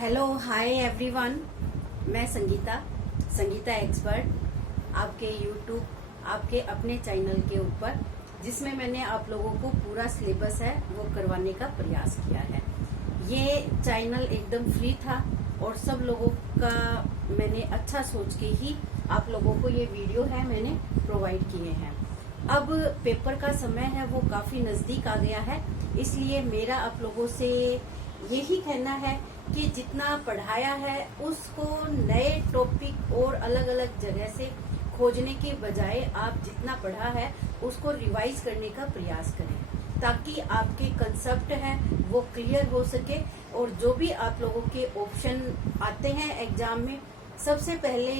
Hello hi everyone, मैं Sangeeta expert आपके YouTube आपके अपने चैनल के ऊपर, जिसमें मैंने आप लोगों को पूरा सिलेबस है वो करवाने का प्रयास किया है। ये चैनल एकदम फ्री था और सब लोगों का मैंने अच्छा सोच के ही आप लोगों को ये वीडियो है मैंने प्रोवाइड किए हैं। अब पेपर का समय है वो काफी नजदीक आ गया है, इसलिए मेरा आप लोगों से यही कहना है कि जितना पढ़ाया है उसको नए टॉपिक और अलग अलग जगह से खोजने के बजाय आप जितना पढ़ा है उसको रिवाइज करने का प्रयास करें, ताकि आपके कंसेप्ट है वो क्लियर हो सके। और जो भी आप लोगों के ऑप्शन आते हैं एग्जाम में, सबसे पहले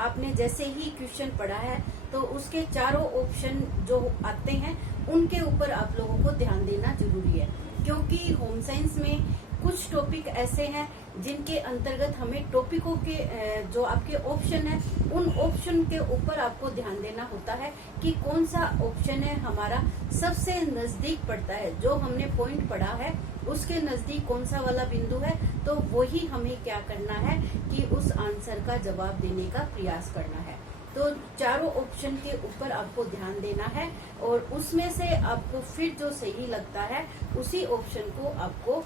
आपने जैसे ही क्वेश्चन पढ़ा है तो उसके चारों ऑप्शन जो आते हैं उनके ऊपर आप लोगों को ध्यान देना जरूरी है, क्योंकि होम साइंस में कुछ टॉपिक ऐसे हैं जिनके अंतर्गत हमें टॉपिकों के जो आपके ऑप्शन है उन ऑप्शन के ऊपर आपको ध्यान देना होता है कि कौन सा ऑप्शन है हमारा सबसे नजदीक पड़ता है, जो हमने पॉइंट पढ़ा है उसके नजदीक कौन सा वाला बिंदु है, तो वही हमें क्या करना है कि उस आंसर का जवाब देने का प्रयास करना है। तो चारों ऑप्शन के ऊपर आपको ध्यान देना है और उसमें से आपको फिर जो सही लगता है उसी ऑप्शन को आपको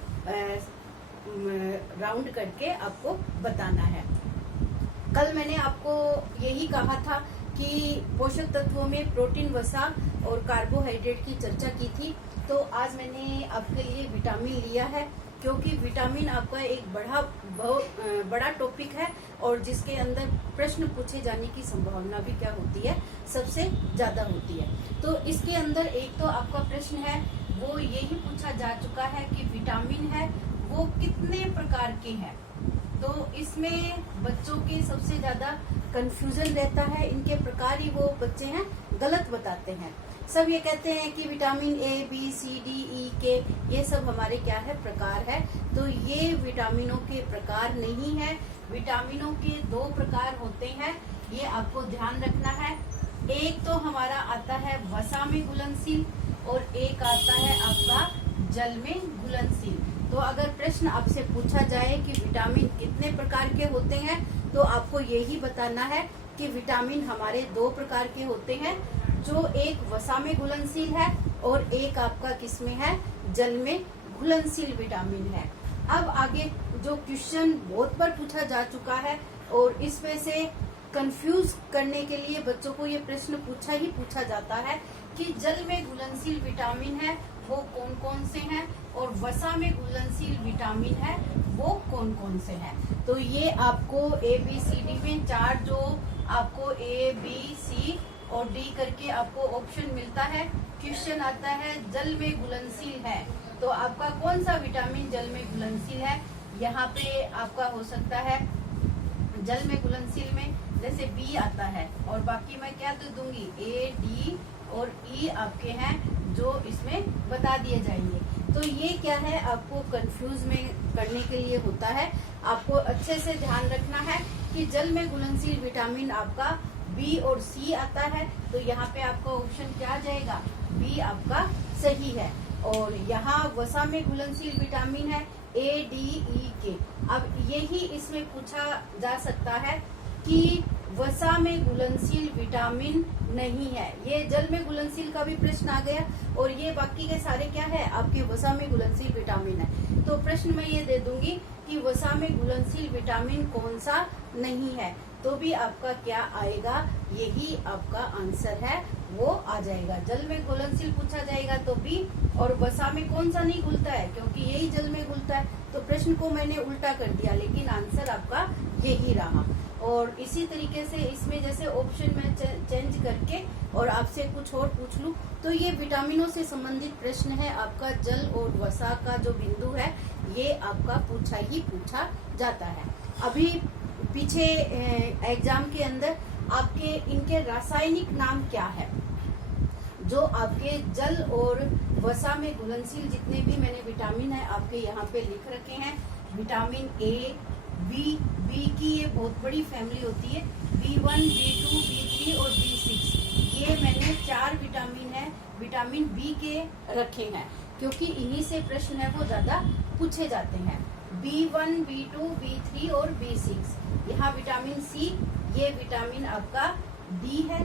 राउंड करके आपको बताना है। कल मैंने आपको यही कहा था कि पोषक तत्वों में प्रोटीन, वसा और कार्बोहाइड्रेट की चर्चा की थी, तो आज मैंने आपके लिए विटामिन लिया है, क्योंकि विटामिन आपका एक बड़ा टॉपिक है और जिसके अंदर प्रश्न पूछे जाने की संभावना भी क्या होती है, सबसे ज्यादा होती है। तो इसके अंदर एक तो आपका प्रश्न है वो यही पूछा जा चुका है कि विटामिन है वो कितने प्रकार के हैं। तो इसमें बच्चों के सबसे ज्यादा कंफ्यूजन रहता है, इनके प्रकार ही वो बच्चे हैं गलत बताते हैं। सब ये कहते हैं कि vitamin A, B, C, D, E, K ये सब हमारे क्या है, प्रकार है। तो ये विटामिनों के प्रकार नहीं है। विटामिनों के दो प्रकार होते हैं, ये आपको ध्यान रखना है। एक तो हमारा आता है वसा में घुलनशील और एक आता है आपका जल में घुलनशील। तो अगर प्रश्न आपसे पूछा जाए कि विटामिन कितने प्रकार के होते हैं, तो आपको यही बताना है कि विटामिन हमारे दो प्रकार के होते हैं, जो एक वसा में घुलनशील है और एक आपका किसमें है, जल में घुलनशील विटामिन है। अब आगे जो क्वेश्चन बहुत बार पूछा जा चुका है और इसमें से कंफ्यूज करने के लिए बच्चों को ये प्रश्न पूछा जाता है कि जल में घुलनशील विटामिन है वो कौन कौन से हैं और वसा में घुलनशील विटामिन है वो कौन कौन से हैं। तो ये आपको ए बी सी डी में चार जो आपको ए बी सी और डी करके आपको ऑप्शन मिलता है। क्वेश्चन आता है जल में घुलनशील है, तो आपका कौन सा विटामिन जल में घुलनशील है। यहाँ पे आपका हो सकता है जल में घुलनशील में जैसे बी आता है और बाकी मैं क्या तो दूंगी ए, डी और ई आपके हैं जो इसमें बता दिए जाएंगे। तो ये क्या है, आपको कंफ्यूज में करने के लिए होता है। आपको अच्छे से ध्यान रखना है कि जल में घुलनशील विटामिन आपका बी और सी आता है, तो यहाँ पे आपका ऑप्शन क्या आ जाएगा, बी आपका सही है। और यहाँ वसा में घुलनशील विटामिन है ए, डी, ई, के। अब यही इसमें पूछा जा सकता है कि वसा में घुलनशील विटामिन नहीं है, ये जल में घुलनशील का भी प्रश्न आ गया और ये बाकी के सारे क्या है, आपके वसा में घुलनशील विटामिन है। तो प्रश्न मैं ये दे दूंगी कि वसा में घुलनशील विटामिन कौन सा नहीं है, तो भी आपका क्या आएगा, यही आपका आंसर है वो आ जाएगा। जल में घुलनशील पूछा जाएगा तो बी, और वसा में कौन सा नहीं घुलता है, क्योंकि यही जल में घुलता है। तो प्रश्न को मैंने उल्टा कर दिया, लेकिन आंसर आपका यही रहा। और इसी तरीके से इसमें जैसे ऑप्शन में चेंज करके और आपसे कुछ और पूछ लूं, तो ये विटामिनों से संबंधित प्रश्न है। आपका जल और वसा का जो बिंदु है ये आपका पूछा जाता है। अभी पीछे एग्जाम के अंदर आपके इनके रासायनिक नाम क्या है, जो आपके जल और वसा में घुलनशील जितने भी मैंने विटामिन है आपके यहाँ पे लिख रखे हैं। विटामिन ए, बी की ये बहुत बड़ी फैमिली होती है, B1, B2, B3 और B6। ये मैंने चार विटामिन है विटामिन बी के रखे हैं। क्योंकि इन्हीं से प्रश्न है वो ज्यादा पूछे जाते हैं। B1, B2, B3 और B6। यहाँ विटामिन सी, ये विटामिन आपका डी है,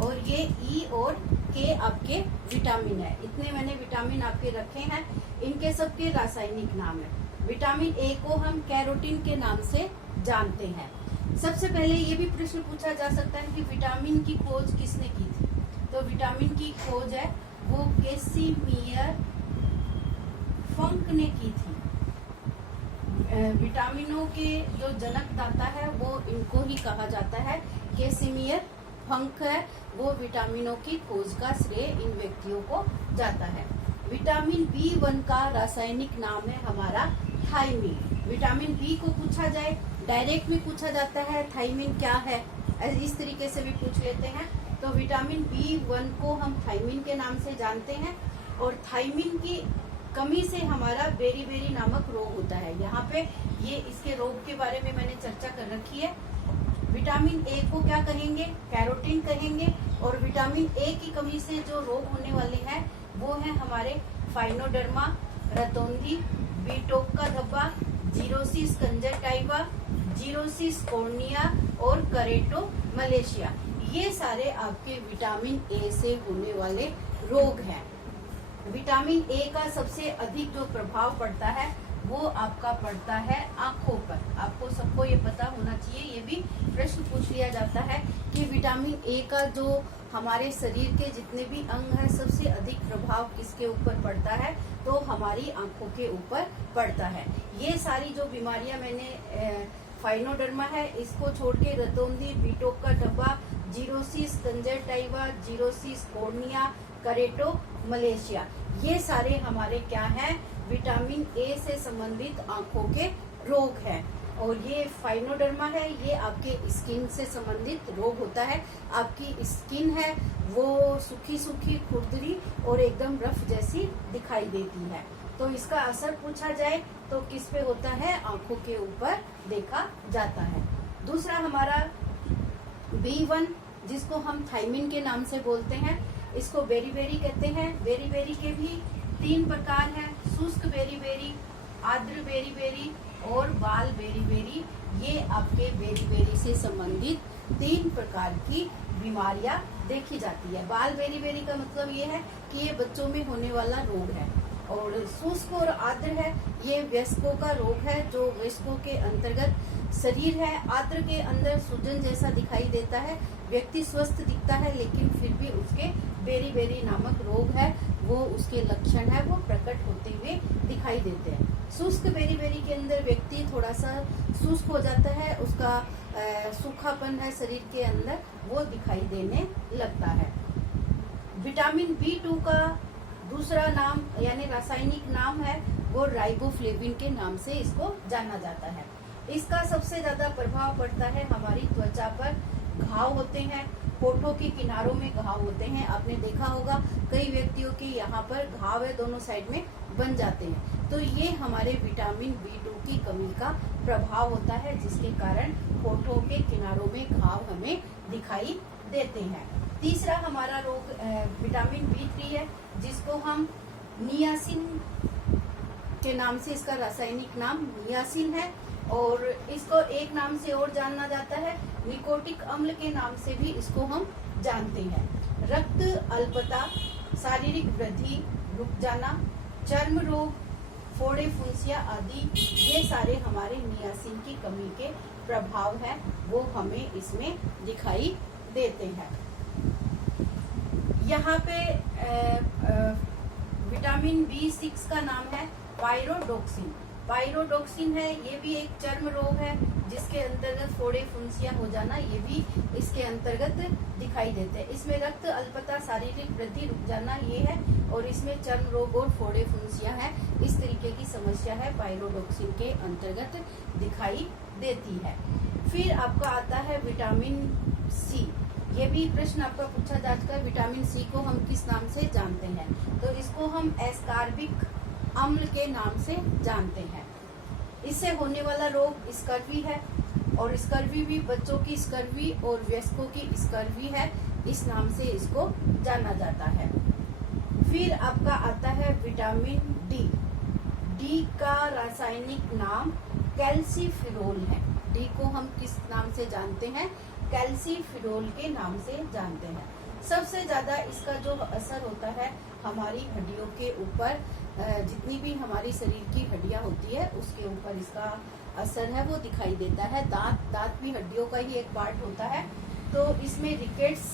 और ये ई और के आपके विटामिन है। इतने मैंने विटामिन आपके रखे हैं, इनके सबके रासायनिक नाम है। विटामिन ए को हम कैरोटीन के नाम से जानते हैं। सबसे पहले ये भी प्रश्न पूछा जा सकता है कि विटामिन की खोज किसने की थी। तो विटामिन की खोज है वो कैसिमियर फंक ने की थी। विटामिनों के जो जनक दाता है वो इनको ही कहा जाता है। कैसिमियर फंक है वो विटामिनों की खोज का श्रेय इन व्यक्तियों को जाता है। विटामिन B1 का रासायनिक नाम है हमारा थायमिन। विटामिन बी को पूछा जाए, डायरेक्ट भी पूछा जाता है थायमिन क्या है, इस तरीके से भी पूछ लेते हैं। तो विटामिन B1 को हम थायमिन के नाम से जानते हैं, और थायमिन की कमी से हमारा बेरी-बेरी नामक रोग होता है। यहाँ पे ये इसके रोग के बारे में मैंने चर्चा कर रखी है। विटामिन ए को क्या कहेंगे, कैरोटीन कहेंगे, और विटामिन ए की कमी से जो रोग होने वाले हैं वो है हमारे फाइनोडर्मा, रतौंधी, बीटोक का धब्बा, जीरोसिस कंजक्टिवा, जीरोसिस कॉर्निया और करेटो मलेशिया। ये सारे आपके विटामिन ए से होने वाले रोग हैं। विटामिन ए का सबसे अधिक जो प्रभाव पड़ता है वो आपका पड़ता है आंखों पर। आपको सबको ये पता होना चाहिए, ये भी प्रश्न पूछ लिया जाता है कि विटामिन ए का जो हमारे शरीर के जितने भी अंग हैं सबसे अधिक प्रभाव किसके ऊपर पड़ता है, तो हमारी आंखों के ऊपर पड़ता है। ये सारी जो बीमारियां मैंने फाइनोडर्मा है इसको छोड़ के रतौंधी, बीटोक का धब्बा, xerosis conjunctiva, xerosis cornea, keratomalacia, ये सारे हमारे क्या हैं, विटामिन ए से संबंधित आंखों के रोग हैं। और ये फाइनोडर्मा है, ये आपके स्किन से संबंधित रोग होता है। आपकी स्किन है वो सूखी सूखी, खुरदरी और एकदम रफ जैसी दिखाई देती है। तो इसका असर पूछा जाए तो किस पे होता है, आंखों के ऊपर देखा जाता है। दूसरा हमारा B1 जिसको हम थायमिन के नाम से बोलते हैं, इसको बेरी-बेरी कहते हैं। बेरी-बेरी के भी 3 प्रकार हैं, शुष्क बेरी-बेरी, आर्द्र बेरी-बेरी और बाल बेरी-बेरी। ये आपके बेरी-बेरी से संबंधित 3 प्रकार की बीमारियां देखी जाती है। बाल बेरी-बेरी का मतलब ये है कि ये बच्चों में होने वाला रोग है, और शुष्क और आर्द्र है ये वयस्कों का रोग है, जो वयस्कों के अंतर्गत शरीर है। आर्द्र के अंदर सूजन जैसा दिखाई देता है, व्यक्ति स्वस्थ दिखता है लेकिन फिर भी उसके बेरी-बेरी नामक रोग है, वो उसके लक्षण है वो प्रकट होते हुए दिखाई देते हैं। शुष्क बेरी-बेरी के अंदर व्यक्ति थोड़ा सा शुष्क हो जाता है, उसका सूखापन है शरीर के अंदर वो दिखाई देने लगता है। विटामिन B2 का दूसरा नाम यानी रासायनिक नाम है वो राइबोफ्लेविन के नाम से इसको जाना जाता है। इसका सबसे ज्यादा प्रभाव पड़ता है हमारी त्वचा पर, घाव होते हैं, होठों के किनारों में घाव होते हैं। आपने देखा होगा कई व्यक्तियों के यहाँ पर घाव है, दोनों साइड में बन जाते हैं। तो ये हमारे विटामिन B2 की कमी का प्रभाव होता है, जिसके कारण होठों के किनारों में घाव हमें दिखाई देते हैं। तीसरा हमारा रोग विटामिन B3 है, जिसको हम नियासिन के नाम से, इसका रासायनिक नाम नियासिन है, और इसको एक नाम से और जाना जाता है, निकोटिक अम्ल के नाम से भी इसको हम जानते हैं। रक्त अल्पता, शारीरिक वृद्धि रुक जाना, चर्म रोग, फोड़े फुंसिया आदि, ये सारे हमारे नियासिन की कमी के प्रभाव है, वो हमें इसमें दिखाई देते हैं। यहाँ पे विटामिन B6 का नाम है पायरोडोक्सिन। पायरोडोक्सिन है, ये भी एक चर्म रोग है जिसके अंतर्गत फोड़े फुंसियां हो जाना, ये भी इसके अंतर्गत दिखाई देते हैं। इसमें रक्त अल्पता, शारीरिक वृद्धि रुक जाना ये है, और इसमें चर्म रोग और फोड़े फुंसियां हैं, इस तरीके की समस्या है पायरोडोक्सिन के अंतर्गत दिखाई देती है। फिर आपका आता है विटामिन सी। ये भी प्रश्न आपका पूछा जा चुका है, विटामिन सी को हम किस नाम से जानते हैं, तो इसको हम एस्कॉर्बिक अम्ल के नाम से जानते हैं। इससे होने वाला रोग स्कर्वी है, और स्कर्वी भी बच्चों की स्कर्वी और वयस्कों की स्कर्वी है, इस नाम से इसको जाना जाता है। फिर आपका आता है विटामिन डी। डी का रासायनिक नाम कैल्सीफिरोल है। डी को हम किस नाम से जानते हैं? कैल्सीफिरोल के नाम से जानते हैं। सबसे ज्यादा इसका जो असर होता है हमारी हड्डियों के ऊपर, जितनी भी हमारी शरीर की हड्डियां होती है उसके ऊपर इसका असर है वो दिखाई देता है। दांत भी हड्डियों का ही एक पार्ट होता है। तो इसमें रिकेट्स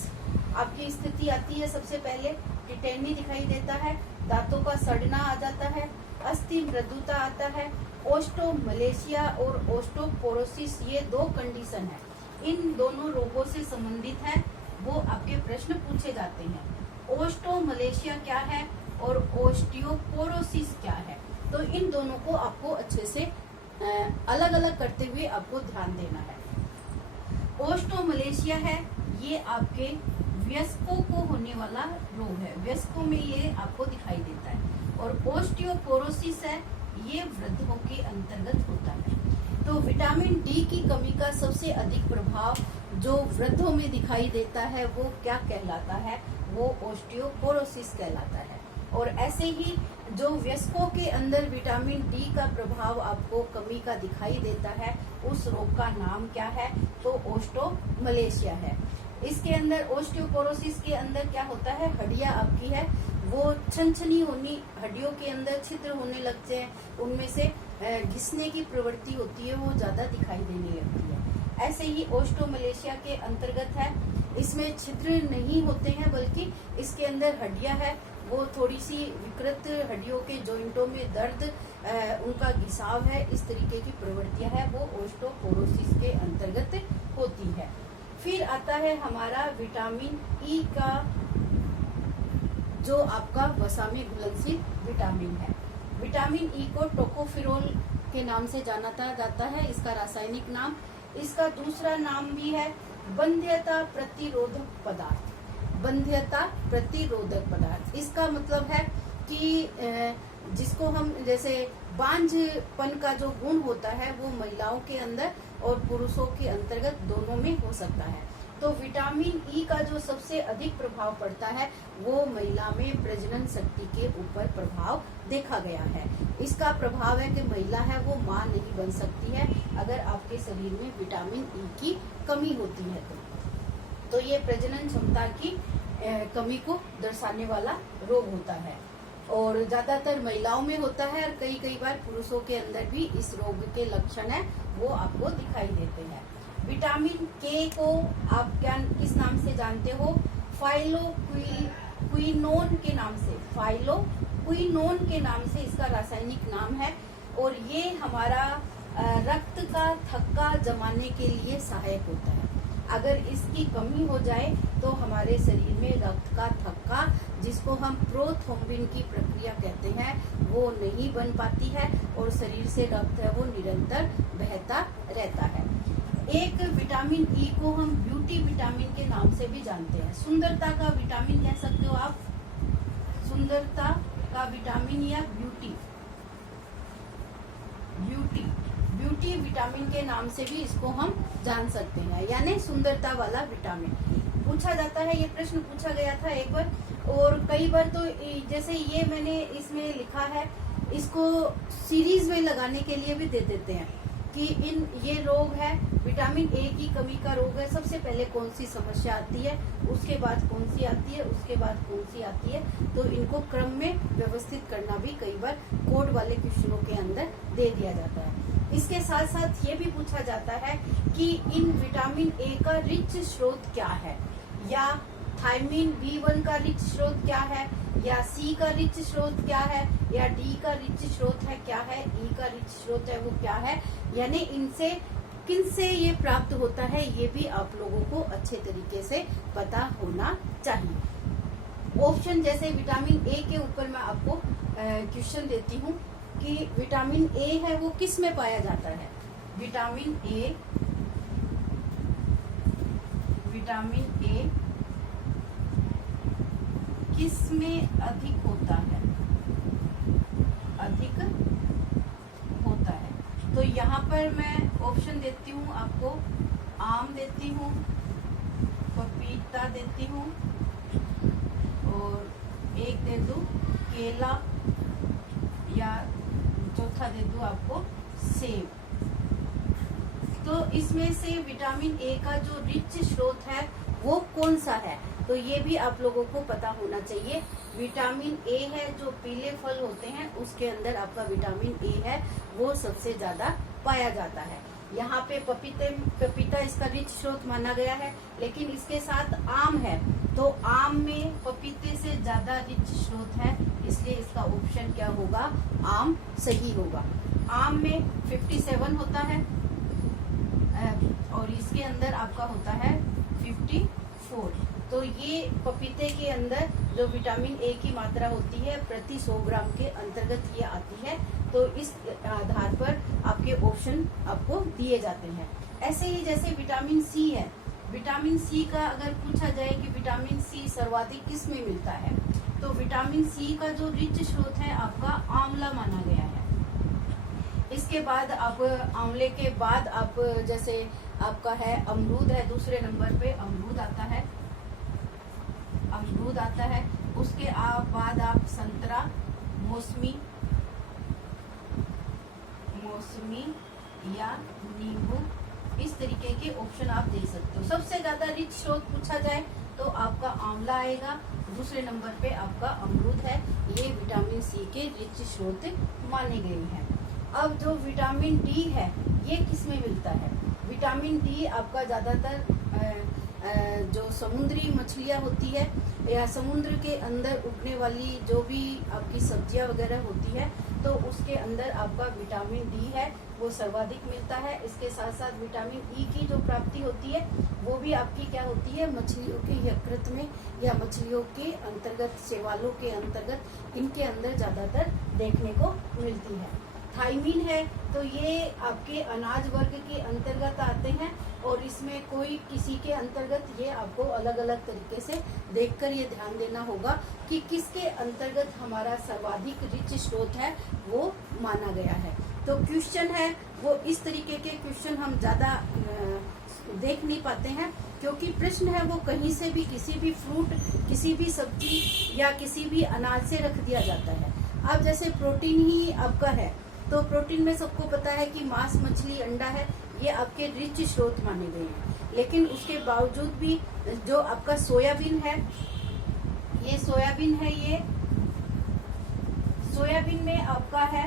आपकी स्थिति आती है। सबसे पहले टिटेनी दिखाई देता है, दांतों का सड़ना आ जाता है, अस्थि मृदुता आता है, ओस्टोमलेशिया और ओस्टोपोरोसिस, ये 2 कंडीशन है। इन दोनों रोगों से संबंधित है, वो आपके प्रश्न पूछे जाते हैं। ओस्टोमलेशिया क्या है और ओस्टियोपोरोसिस क्या है, तो इन दोनों को आपको अच्छे से अलग अलग करते हुए आपको ध्यान देना है। ओस्टोमलेशिया है, ये आपके वयस्कों को होने वाला रोग है, वयस्कों में ये आपको दिखाई देता है। और ओस्टियोपोरोसिस है, ये वृद्धों के अंतर्गत होता है। तो विटामिन डी की कमी का सबसे अधिक प्रभाव जो वृद्धों में दिखाई देता है वो क्या कहलाता है? वो ओस्टियोपोरोसिस कहलाता है। और ऐसे ही जो वयस्कों के अंदर विटामिन डी का प्रभाव आपको कमी का दिखाई देता है, उस रोग का नाम क्या है? तो ओस्टोमलेशिया है। इसके अंदर ओस्टियोपोरोसिस के अंदर क्या होता है? हड्डियां आपकी है वो छनछनी होनी, हड्डियों के अंदर छिद्र होने लगते हैं, उनमें से घिसने की प्रवृत्ति होती है, वो ज्यादा दिखाई देने लगती है। ऐसे ही ओस्टोमलेशिया के अंतर्गत है, इसमें छिद्र नहीं होते हैं बल्कि इसके अंदर हड्डियां है वो थोड़ी सी विकृत, हड्डियों के जॉइंटों में दर्द, उनका घिसाव है, इस तरीके की प्रवृत्तियां है वो ओस्टोपोरोसिस के अंतर्गत होती है। फिर आता है हमारा विटामिन ई का, जो आपका वसा में घुलनशील विटामिन है। विटामिन ई को टोकोफिरोल के नाम से जाना जाता है, इसका रासायनिक नाम। इसका दूसरा नाम भी है बंध्यता प्रतिरोधक पदार्थ। बंध्यता प्रतिरोधक पदार्थ, इसका मतलब है कि जिसको हम जैसे बांझपन का जो गुण होता है वो महिलाओं के अंदर और पुरुषों के अंतर्गत दोनों में हो सकता है। तो विटामिन ई का जो सबसे अधिक प्रभाव पड़ता है वो महिला में प्रजनन शक्ति के ऊपर प्रभाव देखा गया है। इसका प्रभाव है कि महिला है वो मां नहीं बन सकती है अगर आपके शरीर में विटामिन ई की कमी होती है तो ये प्रजनन क्षमता की कमी को दर्शाने वाला रोग होता है और ज्यादातर महिलाओं में होता है और कई बार पुरुषों के अंदर भी इस रोग के लक्षण है वो आपको दिखाई देते हैं। विटामिन के को आप क्या किस नाम से जानते हो? फाइलोक्विनोन के नाम से, फाइलोक्विनोन के नाम से इसका रासायनिक नाम है और ये हमारा रक्त का थक्का जमाने के लिए सहायक होता है। अगर इसकी कमी हो जाए तो हमारे शरीर में रक्त का थक्का, जिसको हम प्रोथ्रोम्बिन की प्रक्रिया कहते हैं, वो नहीं बन पाती है और शरीर से रक्त है वो निरंतर बहता रहता है। एक विटामिन ई को हम ब्यूटी विटामिन के नाम से भी जानते हैं। सुंदरता का विटामिन कह सकते हो आप, सुंदरता का विटामिन या ब्यूटी विटामिन के नाम से भी इसको हम जान सकते हैं, यानी सुंदरता वाला विटामिन। पूछा जाता है, ये प्रश्न पूछा गया था एक बार और कई बार तो जैसे ये मैंने इसमें लिखा है, इसको सीरीज में लगाने के लिए भी दे देते हैं कि ये रोग है, विटामिन ए की कमी का रोग है, सबसे पहले कौन सी समस्या आती है, उसके बाद कौन सी आती है, उसके बाद कौन सी आती है, तो इनको क्रम में व्यवस्थित करना भी कई बार कोड वाले क्वेश्चनों के अंदर दे दिया जाता है। इसके साथ साथ ये भी पूछा जाता है कि इन विटामिन ए का रिच स्रोत क्या है, या थायमिन B1 का रिच स्रोत क्या है, या सी का रिच स्रोत क्या है, या डी का रिच स्रोत है क्या है, ई का रिच स्रोत है वो क्या है, यानी इनसे किनसे ये प्राप्त होता है ये भी आप लोगों को अच्छे तरीके से पता होना चाहिए। ऑप्शन जैसे विटामिन ए के ऊपर मैं आपको क्वेश्चन देती हूँ कि विटामिन ए है वो किस में पाया जाता है। विटामिन ए किस में अधिक होता है, अधिक होता है। तो यहाँ पर मैं ऑप्शन देती हूँ आपको, आम देती हूँ, पपीता देती हूँ और एक दे दूं केला, या चौथा दे दूं आपको सेब। तो इसमें से विटामिन ए का जो रिच स्रोत है वो कौन सा है, तो ये भी आप लोगों को पता होना चाहिए। विटामिन ए है जो पीले फल होते हैं उसके अंदर आपका विटामिन ए है वो सबसे ज्यादा पाया जाता है। यहाँ पे पपीता इसका रिच स्रोत माना गया है, लेकिन इसके साथ आम है, तो आम में पपीते से ज्यादा रिच स्रोत है, इसलिए इसका ऑप्शन क्या होगा, आम सही होगा। आम में 57 होता है और इसके अंदर आपका होता है 54। तो ये पपीते के अंदर जो विटामिन ए की मात्रा होती है प्रति 100 ग्राम के अंतर्गत ये आती है। तो इस आधार पर आपके ऑप्शन आपको दिए जाते हैं। ऐसे ही जैसे विटामिन सी है, विटामिन सी का अगर पूछा जाए कि विटामिन सी सर्वाधिक किस में मिलता है, तो विटामिन सी का जो रिच स्रोत है आपका आंवला माना गया है। इसके बाद आप आंवले के बाद आप जैसे आपका है अमरूद है, दूसरे नंबर पे अमरूद आता है, अमरूद आता है। उसके बाद आप संतरा, मौसमी या नींबू, इस तरीके के ऑप्शन आप दे सकते हो। सबसे ज्यादा रिच स्रोत पूछा जाए तो आपका आंवला आएगा, दूसरे नंबर पे आपका अमरूद है। ये विटामिन सी के रिच स्रोत माने गए हैं। अब जो विटामिन डी है ये किस में मिलता है, विटामिन डी आपका ज्यादातर जो समुद्री मछलियां होती है या समुद्र के अंदर उगने वाली जो भी आपकी सब्जियां वगैरह होती है, तो उसके अंदर आपका विटामिन डी है वो सर्वाधिक मिलता है। इसके साथ साथ विटामिन ई की जो प्राप्ति होती है वो भी आपकी क्या होती है, मछलियों के यकृत में या मछलियों के अंतर्गत, शैवालों के अंतर्गत, इनके अंदर ज्यादातर देखने को मिलती है। थायमीन है तो ये आपके अनाज वर्ग के अंतर्गत आते हैं और इसमें कोई किसी के अंतर्गत, ये आपको अलग अलग तरीके से देखकर ये ध्यान देना होगा कि किसके अंतर्गत हमारा सर्वाधिक रिच स्रोत है वो माना गया है। तो क्वेश्चन है वो इस तरीके के क्वेश्चन हम ज्यादा देख नहीं पाते हैं, क्योंकि प्रश्न है वो कहीं से भी, किसी भी फ्रूट, किसी भी सब्जी या किसी भी अनाज से रख दिया जाता है। अब जैसे प्रोटीन ही आपका है, तो प्रोटीन में सबको पता है कि मांस, मछली, अंडा है, ये आपके रिच स्रोत माने गए हैं। लेकिन उसके बावजूद भी जो आपका सोयाबीन है, ये सोयाबीन है, ये सोयाबीन में आपका है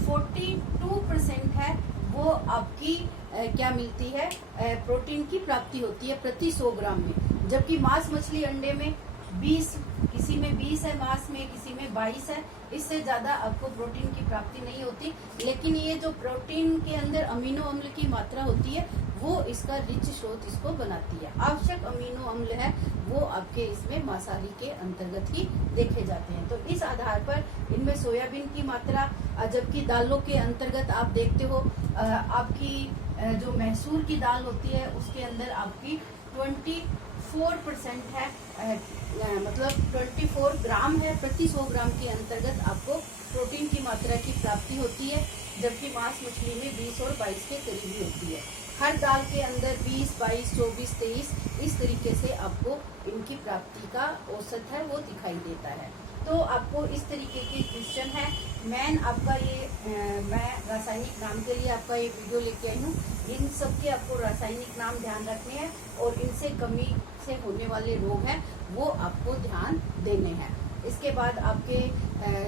42% है वो आपकी क्या मिलती है, प्रोटीन की प्राप्ति होती है प्रति 100 ग्राम में। जबकि मांस, मछली, अंडे में 20, किसी में 20 है, मांस में किसी में 22 है, इससे ज्यादा आपको प्रोटीन की प्राप्ति नहीं होती। लेकिन ये जो प्रोटीन के अंदर अमीनो अम्ल की मात्रा होती है वो इसका रिच स्रोत इसको बनाती है। आवश्यक अमीनो अम्ल है वो आपके इसमें मांसाहारी के अंतर्गत ही देखे जाते हैं। तो इस आधार पर इनमें सोयाबीन की मात्रा, जबकि दालों के अंतर्गत आप देखते हो आपकी जो मैसूर की दाल होती है उसके अंदर आपकी 24% है, मतलब 24 ग्राम है प्रति 100 ग्राम के अंतर्गत आपको प्रोटीन की मात्रा की प्राप्ति होती है। जबकि मांस, मछली में 20 और 22 के करीब ही होती है। हर दाल के अंदर 20, 22, 24, 23 इस तरीके से आपको इनकी प्राप्ति का औसत है वो दिखाई देता है। तो आपको इस तरीके के क्वेश्चन है। मैं आपका ये मैं रासायनिक नाम के लिए आपका ये वीडियो लेके आई हूँ। इन सब के आपको रासायनिक नाम ध्यान रखने हैं और इनसे कमी से होने वाले रोग हैं वो आपको ध्यान देने हैं। इसके बाद आपके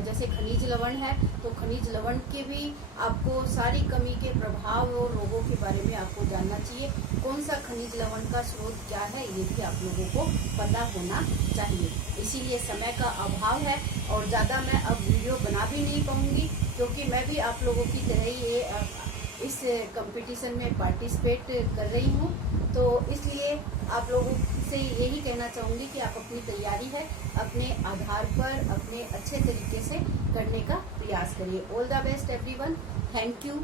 जैसे खनिज लवण है, तो खनिज लवण के भी आपको सारी कमी के प्रभाव और रोगों के बारे में आपको जानना चाहिए। कौन सा खनिज लवण का स्रोत क्या है ये भी आप लोगों को पता होना चाहिए। इसीलिए समय का अभाव है और ज़्यादा मैं अब वीडियो बना भी नहीं पाऊंगी, क्योंकि मैं भी आप लोगों की तरह ही ये इस कंपटीशन में पार्टिसिपेट कर रही हूँ। तो इसलिए आप लोगों से यही कहना चाहूँगी कि आप अपनी तैयारी है अपने आधार पर अपने अच्छे तरीके से करने का प्रयास करिए। All the best everyone, thank you.